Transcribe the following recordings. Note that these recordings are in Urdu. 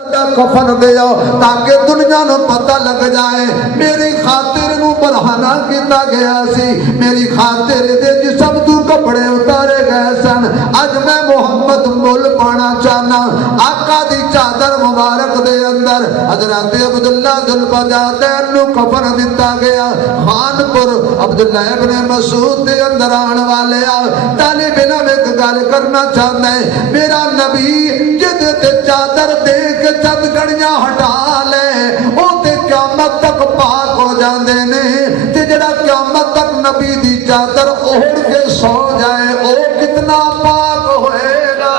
کفن دیو تاکہ دنیا نو پتہ لگ جائے میری خاطر نو برہانہ کیتا گیا سی، میری خاطر دے جسم تو کپڑے اتارے گئے سن، اج میں محمد مول پانا چاہنا آقا دی چادر مبارک دے اندر حضرت عبداللہ ذوالفجاتین نو کفن دیتا گیا۔ خانپور عبداللہ ابن مسعود دے اندر آن والے طالب علم ایک گل کرنا چاہتا ہے، میرا نبی جد تے چادر دے کے چند گھڑیاں ہٹا لے او تے قیامت تک پاک ہو جاندے نے، تے جڑا قیامت تک نبی دی چادر اوڑھ کے سو جائے او کتنا پاک ہوئے گا۔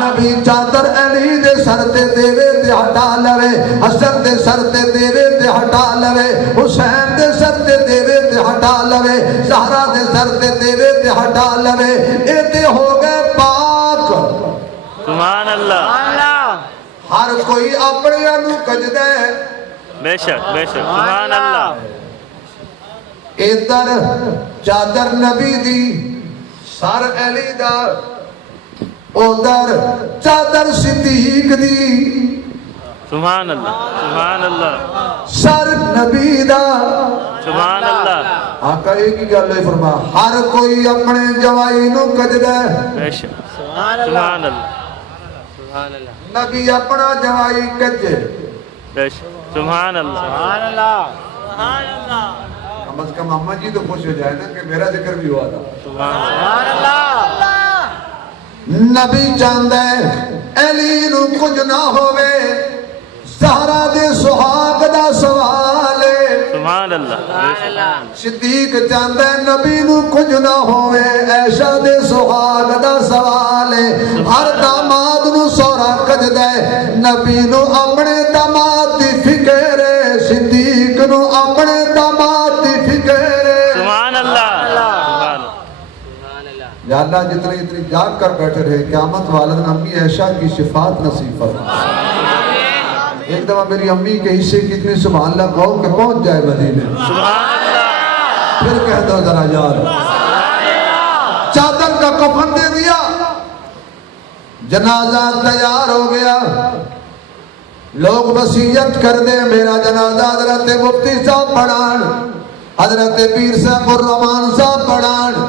نبی چادر علی دے سر تے دیوے تے ہٹا لوے، حسن دے سر تے دیوے تے ہٹا لوے، حسین دے سر تے دیوے تے ہٹا لوے، زہرا دے سر تے دیوے تے ہٹا لوے، اے تے ہو گئے پاک۔ سبحان اللہ، ہر کوئی اپنے انو کجدہ ہے، بے شک بے شک، سبحان اللہ۔ ادھر چادر نبی دی سر علی دا، ادھر چادر صدیق دی، سبحان اللہ سبحان اللہ سر نبی دا، سبحان اللہ۔ آقا ایک ہی گل ہے فرما ہر کوئی اپنے جوائی نو کجدہ ہے، بے شک سبحان اللہ نبی اپنا جوائی کجے، بے شک سبحان اللہ کم از کم اماں جی تو خوش ہو جائے نا کہ میرا ذکر بھی ہوا تھا۔ سبحان اللہ۔ نبی چاہتا ہے علی نو کچھ نہ ہوئے، زہرا دے سہاگ دا سوال ہے، سبحان اللہ۔ صدیق چاہتا ہے نبی نو کچھ نہ ہوئے، عائشہ دے سہاگ دا سوال ہے، ہر داماد نو سورا کج دے، نبی نو اپنے داماد دی فکر ہے، صدیق نو اپنے داماد دی فکر ہے۔ سبحان اللہ۔ یا اللہ جتنے اتنی جاگ کر بیٹھے رہے قیامت والد امی عائشہ کی شفاعت نصیب فرما۔ ایک دفعہ میری امی کے حصے کی اتنی سبحان اللہ کہو کہ پہنچ جائے مدینے، سبحان اللہ۔ پھر کہہ دو ذرا یار۔ چادر کا کفن دے دیا، جنازہ تیار ہو گیا، لوگ وصیت کر دے میرا جنازہ حضرت مفتی صاحب پڑھان، حضرت پیر صاحب الرحمان صاحب پڑھان،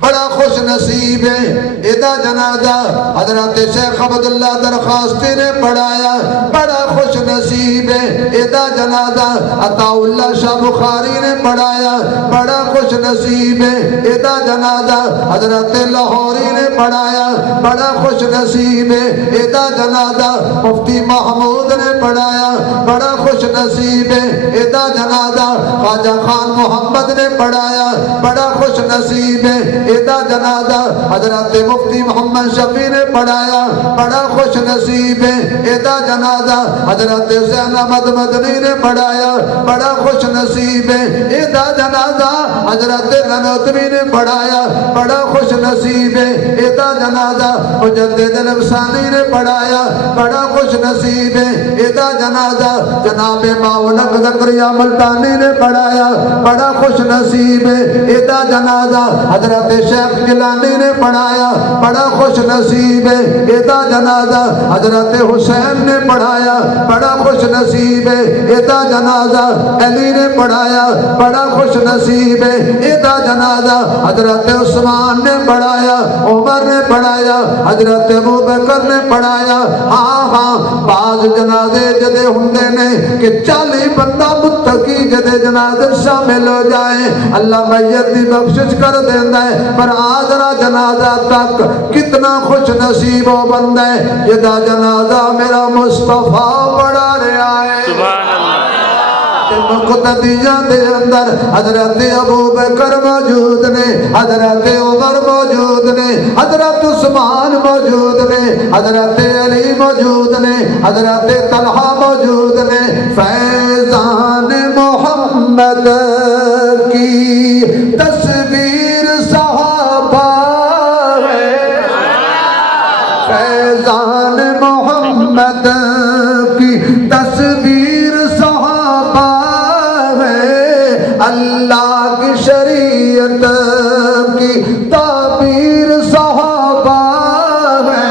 بڑا خوش نصیب ہے ادا جنازہ حضرت شیخ عبداللہ درخواستی نے پڑھایا، بڑا خوش نصیب ہے ادا جنازہ عطا اللہ شاہ بخاری نے پڑھایا، بڑا خوش نصیب ہے ادا جنازہ حضرت لاہوری نے پڑھایا، بڑا خوش نصیب ہے ادا جنازہ مفتی محمود نے پڑھایا، بڑا خوش نصیب ہے ادا جنازہ خواجہ خان محمد نے پڑھایا، بڑا خوش نصیب ہے ادا جنازہ حضرت مفتی محمد شفیع نے پڑھایا، بڑا خوش نصیب ہے ادا جنازہ حضرت حسین احمد مدنی نے پڑھایا، بڑا خوش نصیب ہے ادا جنازہ حضرت غنوتوی نے پڑھایا، بڑا خوش نصیب ہے ادا جنازہ مجدد الافسانی نے پڑھایا، بڑا خوش نصیب ہے ادا جنازہ جناب ماولک زکریا ملتانی نے پڑھایا، بڑا خوش نصیب ہے ادا جنازہ حضرت شیخ گیلانی نے پڑھایا، بڑا خوش نصیب ہے ادا جنازہ حضرت حسین نے پڑھایا، بڑا خوش نصیب ہے ادا جنازہ علی نے پڑھایا، بڑا خوش نصیب ہے ادا جنازہ حضرت عثمان نے پڑھایا، عمر نے پڑھایا، حضرت ابوبکر نے پڑھایا۔ ہاں ہاں بعض جنازے جدے ہوندے نے کہ 40 بندہ متقی جدے جنازے شامل ہو جائیں اللہ میت دی بخشش کر دیندا ہے، پر آدھرا جنازہ تک کتنا خوش نصیب ہو بندہ ہے جدا جنازہ میرا مصطفیٰ پڑھا رہا ہے۔ سبحان اللہ۔ مقتدیاں دے اندر حضرت ابوبکر موجود نے، حضرت عمر موجود نے، حضرت عثمان موجود نے، حضرت علی موجود نے، حضرت طلحہ موجود نے۔ فیضان محمد کی تصویر صحابہ ہے، فیضان محمد کی تصویر صحابہ ہے، اللہ کی شریعت کی تعبیر صحابہ ہے۔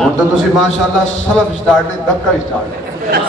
ਹੁਣ ਤਾਂ ਤੁਸੀਂ ਮਾਸ਼ਾਅੱਲਾ ਸਲਫ ਸਟਾਰਟ ਨਹੀਂ ਧੱਕਾ ਸਟਾਰਟ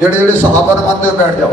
ਜਿਹੜੇ ਜਿਹੜੇ ਸਹਾਬਾ ਨੂੰ ਮੰਨਦੇ ਹੋ ਬੈਠ ਜਾਓ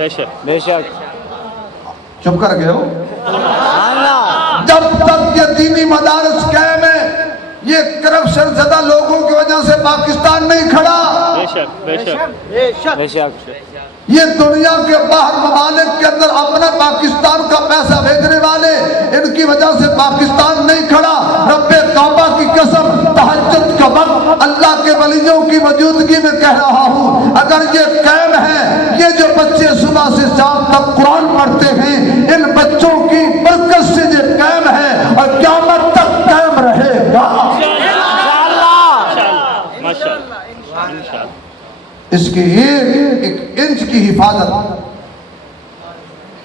بے شک بے شک چپ کر گئے ہو. سبحان اللہ جب تک یہ دینی مدارس قائم ہے، یہ کرپشن زدہ لوگوں کی وجہ سے پاکستان نہیں کھڑا. بے شک بے شک بے شک یہ دنیا کے باہر ممالک کے اندر اپنا پاکستان کا پیسہ بھیجنے والے، ان کی وجہ سے پاکستان نہیں کھڑا. رب کعبہ کی قسم، تہجد کا وقت اللہ کے ولیوں کی موجودگی میں کہہ رہا ہوں، اگر یہ قائم ہے، یہ جو بچے صبح سے شام تک قرآن پڑھتے ہیں، ان بچوں کی برکت سے یہ قائم ہے اور قیامت تک قائم رہے گا. انشاءاللہ ماشاء اللہ انشاءاللہ. اس کی ایک انچ کی حفاظت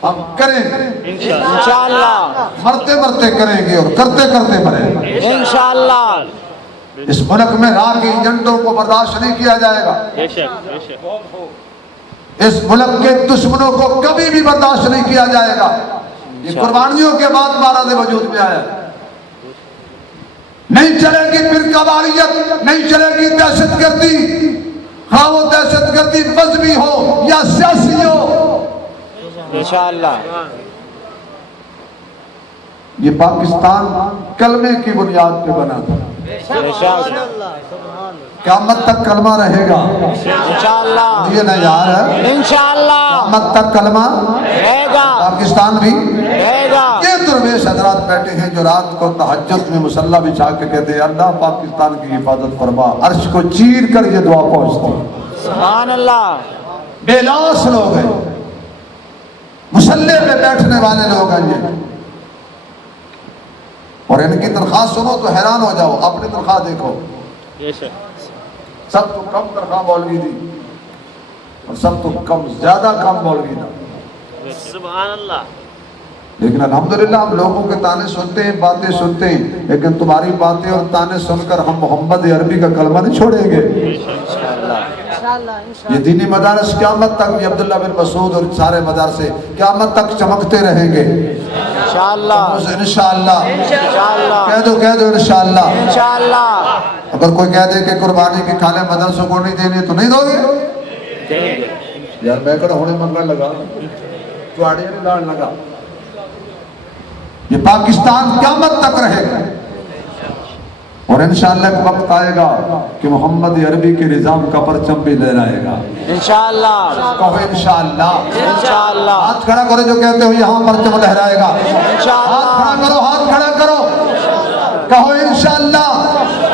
ہم کریں گے، انشاءاللہ انشاءاللہ مرتے مرتے کریں گے اور کرتے کرتے مریں گے. انشاءاللہ اس ملک میں راگی ایجنٹوں کو برداشت نہیں کیا جائے گا. بے شک بے شک اس ملک کے دشمنوں کو کبھی بھی برداشت نہیں کیا جائے گا. یہ قربانیوں کے بعد مہاراج وجود میں آیا. نہیں چلے گی فرقہ واریت، نہیں چلے گی دہشت گردی، ہاں وہ دہشت گردی مذہبی ہو یا سیاسی ہو. انشاءاللہ یہ پاکستان کلمے کی بنیاد پہ بنا تھا. بے شک قیامت تک کلمہ رہے گا. انشاءاللہ یہ نہ یار ہے، انشاءاللہ قیامت تک کلمہ رہے گا پاکستان بھی. رہے گا. یہ درویش حضرات بیٹھے ہیں جو رات کو تہجد میں مصلی بچھا کے کہتے ہیں اللہ پاکستان کی حفاظت فرما. عرش کو چیر کر یہ دعا پہنچتی. سبحان اللہ بے لاس لوگ ہیں، مصلی پہ بیٹھنے والے لوگ ہیں یہ. اور ان کی تنخواہ سنو تو حیران ہو جاؤ. اپنی تنخواہ دیکھو، بے شک سب تو کم تنخواہ مولوی دی اور سب تو کم زیادہ کم مولوی تھا. سبحان اللہ. لیکن الحمدللہ ہم لوگوں کے تانے سنتے ہیں، باتیں سنتے ہیں، لیکن تمہاری باتیں اور تانے سن کر ہم محمد عربی کا کلمہ نہیں چھوڑیں گے. یہ دینی مدارس قیامت تک، یہ عبداللہ بن مسعود اور سارے مدارسے قیامت تک چمکتے رہیں گے انشاءاللہ انشاءاللہ. انشاءاللہ کہہ دو انشاءاللہ. انشاءاللہ اگر کوئی کہہ دے کہ قربانی کی کھالے مدرسوں کو نہیں دینی تو نہیں دو گے. یار میں کہا ہونے منگل لگا چواڑی نہیں لان لگا. یہ پاکستان قیامت تک رہے گا اور انشاءاللہ ایک وقت آئے گا کہ محمد عربی کے نظام کا پرچم بھی لہرائے گا. انشاءاللہ کہو انشاءاللہ. انشاءاللہ ہاتھ کھڑا کرو جو کہتے ہو یہاں پرچم لہرائے گا. ہاتھ کھڑا کرو، ہاتھ کھڑا کرو، کہو انشاءاللہ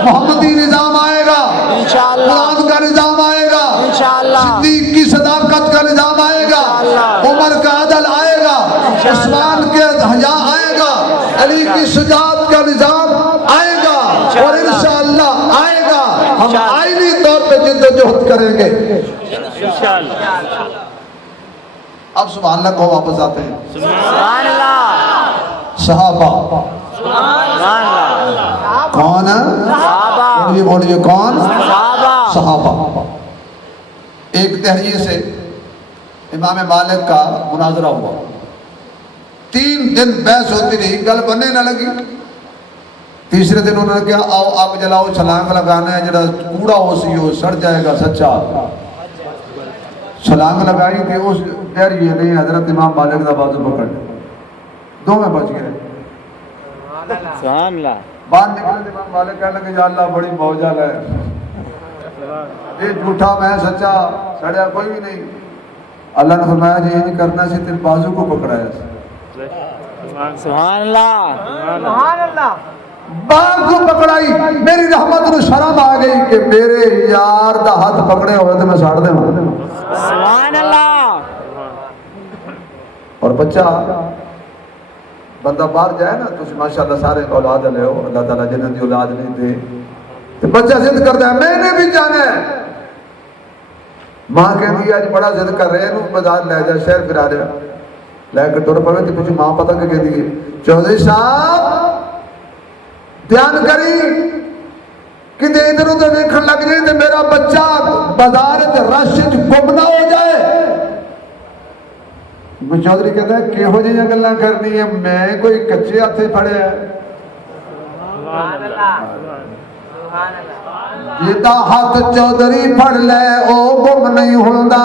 محمدی نظام آئے گا، انشاءاللہ قرآن کا نظام آئے گا، انشاءاللہ صدیق کی صداقت کا نظام آئے گا، عمر کا عدل آئے گا، عثمان کے حیا آئے گا، علی کی شجاعت کا نظام آئے گا اور انشاءاللہ آئے گا. ہم آئینی طور پہ جد و جہد کریں گے انشاءاللہ. اب سبحان اللہ کو واپس آتے ہیں. سبحان اللہ صحابہ سبحان اللہ کون؟ صحابہ بولیے بولیے کون؟ صحابہ صحابہ. ایک تحریر سے امام مالک کا مناظرہ ہوا. 3 دن بحث ہوتی رہی، گل بننے نہ لگی. تیسرے دن انہوں نے کہا آؤ آگ جلاؤ، چھلانگ لگانا ہے، جڑا کوڑا ہو سی ہو سڑ جائے گا سچا. چھلانگ لگائی کہ اس ڈر یہ نہیں حضرت امام مالک کا بازو پکڑ دو میں بچ گئے. سبحان اللہ باہر نکلے امام مالک کہنے لگے یا اللہ بڑی موجال ہے، یہ جھوٹا میں سچا سڑیا کوئی بھی نہیں. اللہ نے فرمایا جی یہ نہیں کرنا سی تیرے بازو کو پکڑایا. سبحان اللہ باغ کو پکڑائی. میری رحمت نو شرم آ گئی کہ میرے یار دا ہاتھ پکڑے ہوئے تو میں ساڑ دے. سبحان اللہ. اور بچہ بندہ باہر جائے نا تو ماشاءاللہ سارے اولاد لے ہو، اللہ تعالیٰ جنہوں دی اولاد نہیں دے تو بچہ ضد کرتا ہے میں نے بھی جانا ہے. ماں کہتی ہے آج بڑا ضد کر رہے ہیں بازار لے جا شہر پھرا رہا لے کے ٹر پوے تو کچھ ماں پتہ کہ کہتی ہے چودھری صاحب دھیان کری کہ ادھر ادھر دیکھنے لگ جائے تو میرا بچہ بازار رش گم نہ ہو جائے. چودھری کہتا ہے کہو جی گلاں کرنی ہے، میں کوئی کچے ہاتھ پھڑے ہے. جدا ہاتھ چودھری پھڑ لے او گم نہیں ہوندا.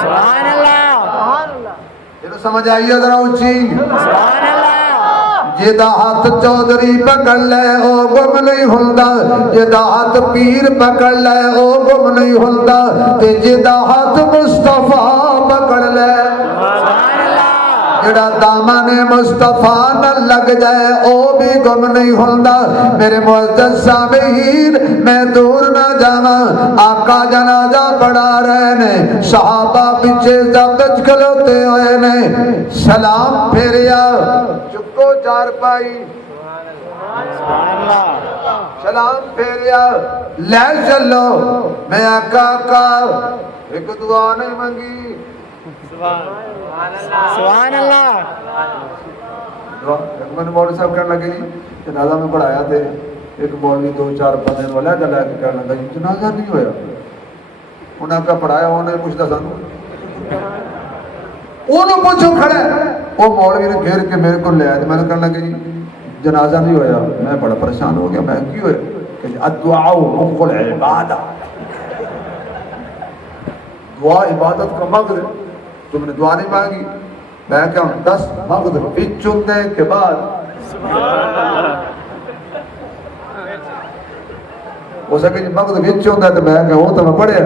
سبحان اللہ سمجھ آئیے ذرا اونچی سبحان اللہ جدا ہاتھ چودھری پکڑ لے او گم نہیں ہوندا جدا ہاتھ پیر پکڑ لے او گم نہیں ہوندا تے جدا ہاتھ مصطفیٰ پکڑ لے سبحان اللہ جڑا دامن مصطفیٰ نہ لگ جائے او بھی گم نہیں ہوندا میرے معزز سامعین میں دور نہ جاواں آقا جنازہ پڑھا رہے نے صحابہ پیچھے دبچ کھلوتے ہوئے نے سلام پھیریا چکو چار پائی سبحان اللہ سلام پھیریا لے چلو میں آقا ایک دعا نہیں منگی سبحان اللہ میں نے مولوی صاحب کہنے لگے جی جنازہ میں پڑھایا تھے ایک مولوی دو چار بندے والا گلا کے کہنے لگا جی جنازہ نہیں ہویا انہوں نے پڑھایا انہوں نے پوچھتا سانو انہوں پوچھو کھڑے وہ مولوی نے گھیر کے میرے کو لے آیا میں نے کہنے لگے جی جنازہ نہیں ہویا میں بڑا پریشان ہو گیا میں کی ہویا کہ الدعاء مخ العبادہ دعا عبادت کا مقصد ہے تم نے دعا نہیں مانگی میں کہا 10 مقصد بھی چننے کے بعد ہو سکے جی مقصد بھی چننے تو میں کہا وہ تو میں پڑھے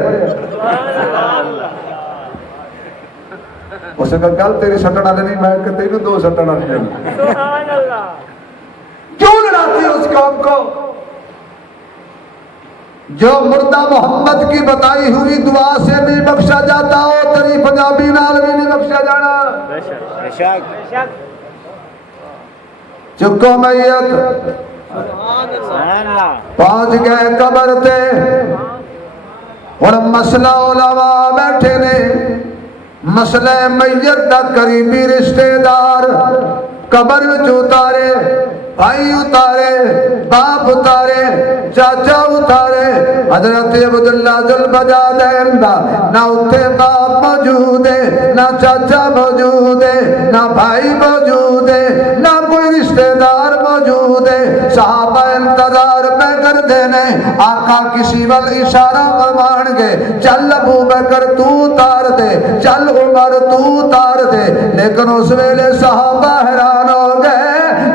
ہو سکا کل تیری سٹنا نہیں میں کہ تیری 2 سٹنا نہیں کیوں لڑاتی ہے اس کام کو جو مردہ محمد کی بتائی ہوئی دعا سے نہیں بخشا جاتا ہو تیری پنجابی نال بھی نہیں بخشا جانا بے شک چکو میت سبحان اللہ پہنچ گئے قبر تے ہن مسئلہ علماء بیٹھے نے مسئلہ میت دا قریبی رشتہ دار قبر وچ اتارے بھائی اتارے باپ اتارے چاچا اتارے حضرت عبداللہ ذوالبجادین دا نہ اتھے باپ موجود ہے نہ چاچا موجود ہے نہ بھائی موجود ہے نہ کوئی رشتہ دار موجود ہے صحابہ انتظار پہ کر دینے آقا کسی وقت اشارہ فرمان گے چل ابو بکر تو اتار دے چل عمر تو اتار دے لیکن اس ویلے صحابہ حیران ہو گئے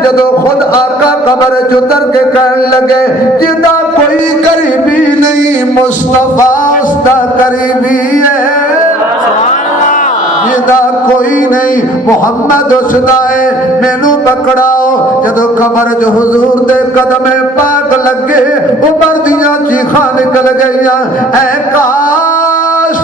جدو خود آقا قبر چتر کے کہنے لگے جدا کوئی قریبی نہیں مصطفیٰ اس دا قریبی ہے جدا کوئی نہیں محمد اس دا ہے مینو پکڑاؤ جدو قبر جو حضور دے قدم پاک لگے عمر دیاں چیخاں نکل گئیاں اے کاش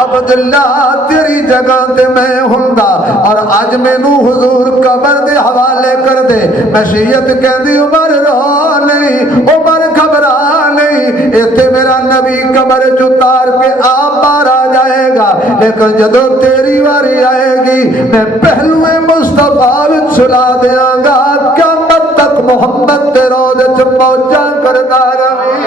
عبداللہ تیری جگہ تے میں ہوندا اور آج مینو حضور قبر دے حوالے کر دے مشیت کہندی عمر رو نہیں عمر گھبرا نہیں ایتھے میرا نبی قبر چتار کے آپ بار آ جائے گا لیکن جدو تیری واری آئے گی میں پہلوے مصطفیٰ وچ سلا دیاں گا قیامت تک محمد تے روضے چ پہنچا کردا رہی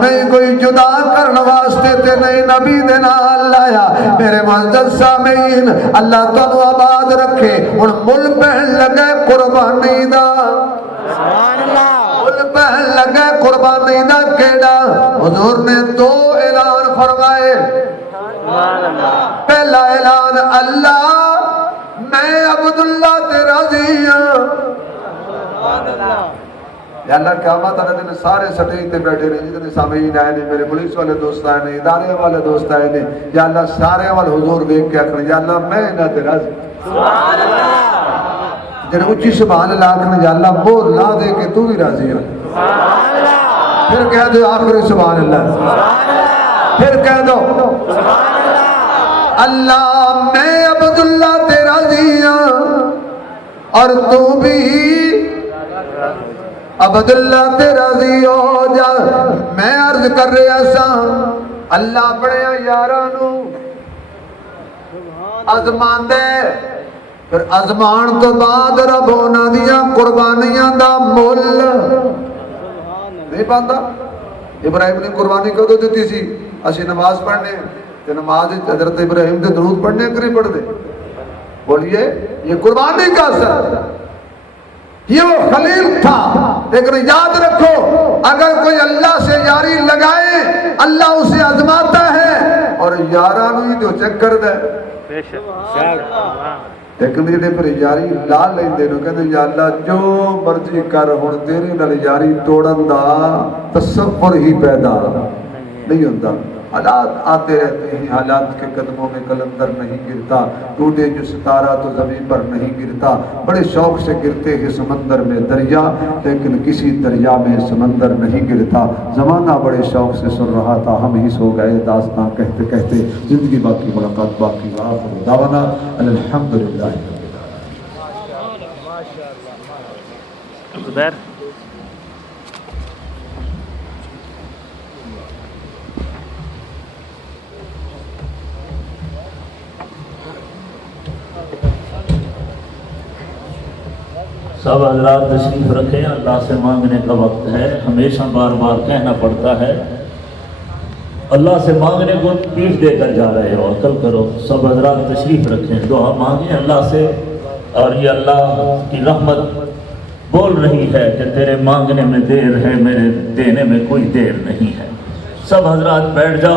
نہیں کوئی جدا کرنے واسطے تے نہیں نبی دے نال لایا میرے معزز سامعین اللہ تانوں آباد رکھے ہن مل پہن لگے قربانی دا سبحان اللہ مل پہن لگے قربانی دا کیڑا حضور نے 2 اعلان فرمائے پہلا اعلان اللہ میں عبداللہ تے راضی ہوں یا اللہ قیامت والے دن سارے سٹیج تے بیٹھے رہے جتنے سامعین آئے نے میرے پولیس والے دوست آئے نے ادارے والے دوست آئے نے یا اللہ سارے والے حضور دیکھ کے آخر یا اللہ میں نہ تے راضی سبحان اللہ جن اچھی سبحان اللہ آخر یا اللہ مور لا دے کہ تو بھی راضی ہے سبحان اللہ پھر کہہ دو آخری سبحان اللہ پھر کہہ دو سبحان اللہ اللہ میں عبداللہ تے راضی ہوں اور تو بھی عبداللہ تے راضی ہو جا میں عرض کر رہا سا اللہ اپنے یارانو ازمان دے پھر ازمان تو بعد رب ہونا دیا قربانیاں دا مول نہیں پاندہ ابراہیم نے قربانی کدو دیتی سی اسی نماز پڑھنے تے نماز حضرت ابراہیم دے درود پڑھنے کریں پڑھ دے بولیے یہ قربانی کا اثر یہ وہ خلیل تھا لیکن یاد رکھو اگر کوئی اللہ سے یاری لگائے اللہ اسے آزماتا ہے اور یارانو تو چکر دے بے شک لیکن جڑے پر یاری لا لیندے نو کہندے یا اللہ جو مرضی کر ہن تیرے نال یاری توڑن دا تصور ہی پیدا نہیں ہوتا حالات آتے رہتے ہیں حالات کے قدموں میں قلندر نہیں گرتا ٹوٹے جو ستارہ تو زمین پر نہیں گرتا بڑے شوق سے گرتے ہیں سمندر میں دریا لیکن کسی دریا میں سمندر نہیں گرتا زمانہ بڑے شوق سے سن رہا تھا ہم ہی سو گئے داستاں کہتے کہتے زندگی باقی ملاقات باقی وآخر دعوانا الحمدللہ زبیر سب حضرات تشریف رکھیں اللہ سے مانگنے کا وقت ہے ہمیشہ بار بار کہنا پڑتا ہے اللہ سے مانگنے کو پیٹھ دے کر جا رہے ہو عقل کرو سب حضرات تشریف رکھیں دعا مانگیں اللہ سے اور یہ اللہ کی رحمت بول رہی ہے کہ تیرے مانگنے میں دیر ہے میرے دینے میں کوئی دیر نہیں ہے سب حضرات بیٹھ جاؤ